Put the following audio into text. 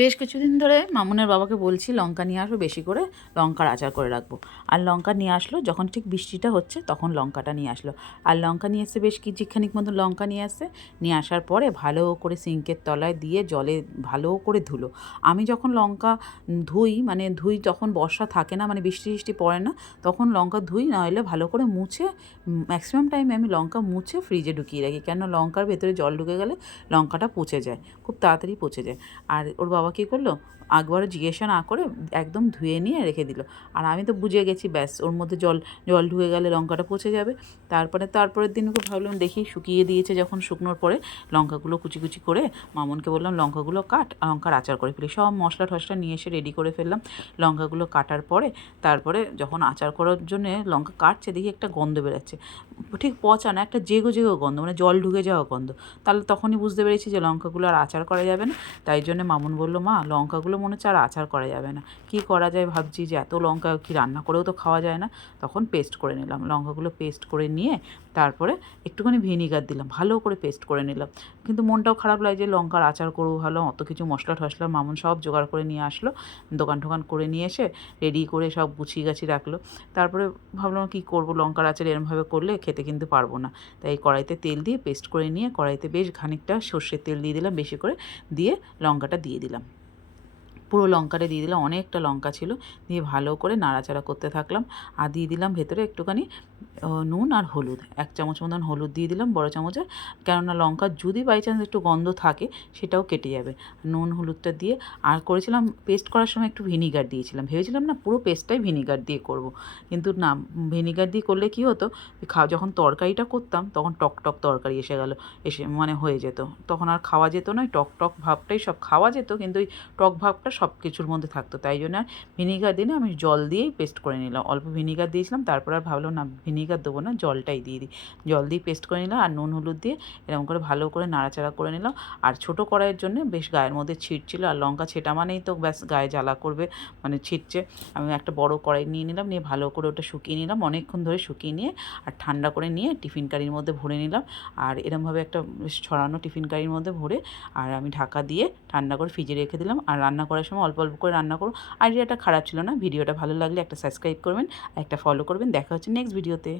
বেশ কিছুদিন ধরে মামুনের বাবাকে বলছি লঙ্কা নিয়ে আসো, বেশি করে লঙ্কার আচার করে রাখবো। আর লঙ্কা নিয়ে আসলো যখন ঠিক বৃষ্টিটা হচ্ছে তখন লঙ্কাটা নিয়ে আসলো। আর লঙ্কা নিয়ে এসে বেশ কিছুখানিক মতো লঙ্কা নিয়ে আসছে। নিয়ে আসার পরে ভালো করে সিঙ্কের তলায় দিয়ে জলে ভালো করে ধুলো। আমি যখন লঙ্কা ধুই ধুই তখন বর্ষা থাকে না, বৃষ্টি টিষ্টি পড়ে না, তখন লঙ্কা ধুই, নাহলে ভালো করে মুছে ম্যাক্সিমাম টাইমে আমি লঙ্কা মুছে ফ্রিজে ঢুকিয়ে রাখি, কেন লঙ্কার ভেতরে জল ঢুকে গেলে লঙ্কাটা পচে যায়, খুব তাড়াতাড়ি পচে যায়। আর ওর বাবা কী করলো, একবারও জিজ্ঞাসা না করে একদম ধুয়ে নিয়ে রেখে দিল। আর আমি তো বুঝে গেছি ব্যাস ওর মধ্যে জল জল ঢুকে গেলে লঙ্কাটা পচে যাবে। তারপরের দিন ওকে ভাবলাম দেখি শুকিয়ে দিয়েছে যখন, শুকনোর পরে লঙ্কাগুলো কুচি কুচি করে মামনকে বললাম লঙ্কাগুলো কাট, লঙ্কার আচার করে ফেলি। সব মশলা টশলা নিয়ে এসে রেডি করে ফেললাম। লঙ্কাগুলো কাটার পরে তারপরে যখন আচার করার জন্যে লঙ্কা কাটছে দেখি একটা গন্ধ বেরোচ্ছে, ঠিক পচা না, একটা জেগো জেগো গন্ধ, জল ঢুকে যাওয়া গন্ধ। তাহলে তখনই বুঝতে পেরেছি যে লঙ্কাগুলো আর আচার করা যাবে না। তাই জন্য মামুন বলল, মা লঙ্কাগুলো মনে হচ্ছে আর আচার করা যাবে না, কী করা যায় ভাবছি, যে এত লঙ্কা কি রান্না করেও তো খাওয়া যায় না। তখন পেস্ট করে নিলাম লঙ্কাগুলো, পেস্ট করে নিয়ে তারপরে একটুখানি ভিনিগার দিলাম, ভালো করে পেস্ট করে নিলাম। কিন্তু মনটাও খারাপ লাগে যে লঙ্কার আচার করবো, ভালো অত কিছু মশলা টশলা মামুন সব জোগাড় করে নিয়ে আসলো, দোকান টোকান করে নিয়ে এসে রেডি করে সব গুছিয়ে গাছি রাখলো। তারপরে ভাবলাম কী করবো, লঙ্কার আচার এরমভাবে করলে খেতে কিন্তু পারবো না। তাই কড়াইতে তেল দিয়ে পেস্ট করে নিয়ে কড়াইতে বেশ খানিকটা সর্ষের তেল দিয়ে দিলাম বেশি করে, দিয়ে লঙ্কাটা দিয়ে দিলাম, পুরো লঙ্কাটা দিয়ে দিলাম, অনেকটা লঙ্কা ছিল। দিয়ে ভালো করে নাড়াচাড়া করতে থাকলাম। আর দিয়ে দিলাম ভেতরে একটুখানি নুন আর হলুদ, 1 চামচ মতন হলুদ দিয়ে দিলাম, বড় চামচের, কেননা লঙ্কার যদি বাই চান্স একটু গন্ধ থাকে সেটাও কেটে যাবে। নুন হলুদটা দিয়ে আর করেছিলাম পেস্ট করার সময় একটু ভিনিগার দিয়েছিলাম, ভেবেছিলাম না পুরো পেস্টটাই ভিনিগার দিয়ে করব, কিন্তু না, ভিনিগার দিয়ে করলে কী হতো, যখন তরকারিটা করতাম তখন টক টক তরকারি এসে হয়ে যেত, তখন আর খাওয়া যেত না। টক টক ভাবটাই সব খাওয়া যেত, কিন্তু ওই টক ভাবটা সব কিছুর মধ্যে থাকতো। তাই জন্য আর ভিনিগার দিনে আমি জল দিয়েই পেস্ট করে নিলাম, অল্প ভিনিগার দিয়েছিলাম, তারপর আর ভাবলাম না ভিনিগার দেবো না, জলটাই দিয়ে দিই। জল দিয়ে পেস্ট করে নিলাম আর নুন হলুদ দিয়ে এরকম করে ভালো করে নাড়াচাড়া করে নিলাম। আর ছোটো কড়াইয়ের জন্য বেশ গায়ের মধ্যে ছিটছিল, আর লঙ্কা ছেটা মানেই তো ব্যাস গায়ে জ্বালা করবে, ছিটছে। আমি একটা বড় কড়াই নিয়ে নিলাম, নিয়ে ভালো করে ওটা শুকিয়ে নিলাম, অনেকক্ষণ ধরে শুকিয়ে নিয়ে আর ঠান্ডা করে নিয়ে টিফিন কারির মধ্যে ভরে নিলাম। আর এরমভাবে একটা ছড়ানো টিফিন কারির মধ্যে ভরে আর আমি ঢাকা দিয়ে ঠান্ডা করে ফ্রিজে রেখে দিলাম। আর রান্না করার সময় অল্প অল্প করে রান্না করো। আইডিয়াটা খারাপ ছিল না। ভিডিওটা ভালো লাগলে একটা সাবস্ক্রাইব করবেন, আর একটা ফলো করবেন। দেখা হচ্ছে নেক্সট ভিডিওতে।